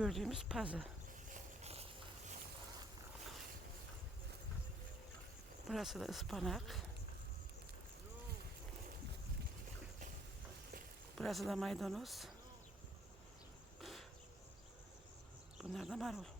gördüğümüz pazı. Burası da ıspanak. Burası da maydanoz. Bunlar da marul.